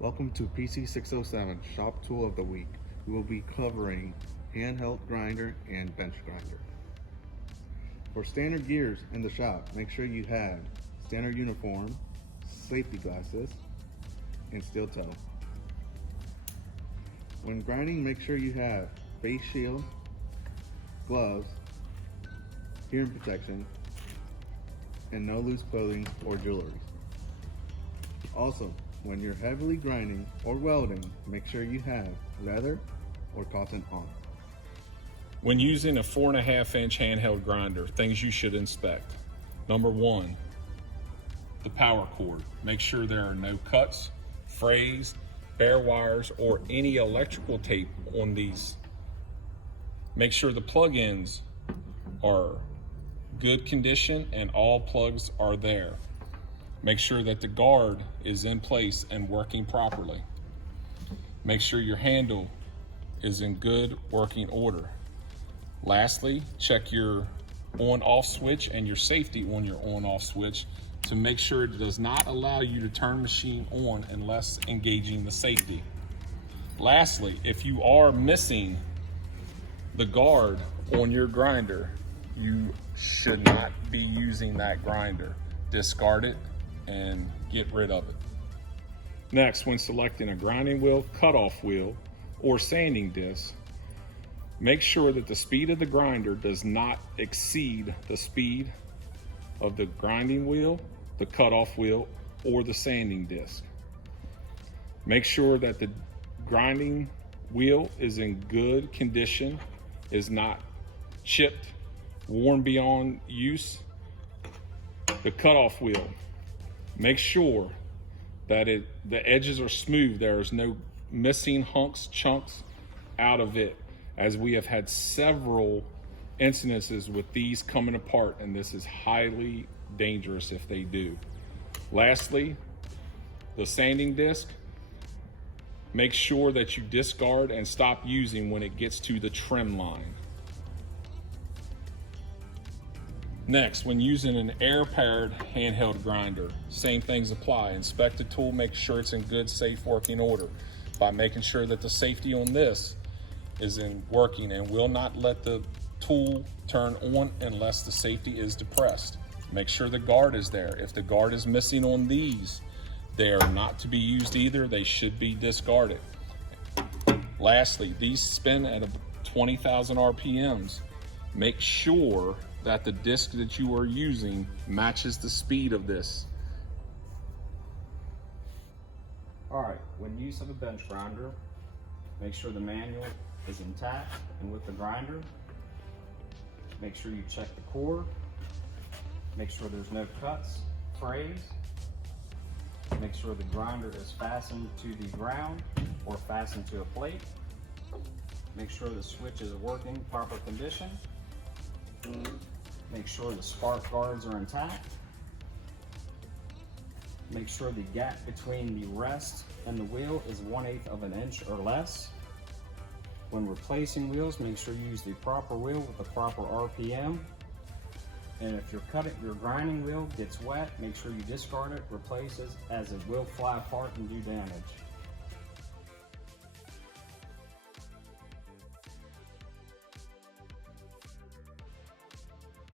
Welcome to PC607 Shop Tool of the Week. We will be covering handheld grinder and bench grinder. For standard gears in the shop, make sure you have standard uniform, safety glasses, and steel toe. When grinding, make sure you have face shield, gloves, hearing protection, and no loose clothing or jewelry. Also, when you're heavily grinding or welding, make sure you have leather or cotton on. When using a 4.5-inch handheld grinder, things you should inspect. Number 1, the power cord. Make sure there are no cuts, frays, bare wires, or any electrical tape on these. Make sure the plug-ins are good condition and all plugs are there. Make sure that the guard is in place and working properly. Make sure your handle is in good working order. Lastly, check your on-off switch and your safety on your on-off switch to make sure it does not allow you to turn machine on unless engaging the safety. Lastly, if you are missing the guard on your grinder, you should not be using that grinder. Discard it and get rid of it. Next, when selecting a grinding wheel, cutoff wheel, or sanding disc, make sure that the speed of the grinder does not exceed the speed of the grinding wheel, the cutoff wheel, or the sanding disc. Make sure that the grinding wheel is in good condition, is not chipped, worn beyond use. The cutoff wheel, make sure that the edges are smooth. There is no missing hunks, chunks out of it, as we have had several incidences with these coming apart, and this is highly dangerous if they do. Lastly, the sanding disc, make sure that you discard and stop using when it gets to the trim line. Next, when using an air-powered handheld grinder, same things apply. Inspect the tool, make sure it's in good, safe working order by making sure that the safety on this is in working and will not let the tool turn on unless the safety is depressed. Make sure the guard is there. If the guard is missing on these, they are not to be used either. They should be discarded. Lastly, these spin at 20,000 RPMs. Make sure that the disc that you are using matches the speed of this. Alright, when use of a bench grinder, make sure the manual is intact, and with the grinder, make sure you check the cord, make sure there's no cuts, frays, make sure the grinder is fastened to the ground or fastened to a plate, make sure the switch is working proper condition, make sure the spark guards are intact, make sure the gap between the rest and the wheel is 1/8 of an inch or less. When replacing wheels, make sure you use the proper wheel with the proper RPM. And if your grinding wheel gets wet, make sure you discard it, replace it, as it will fly apart and do damage.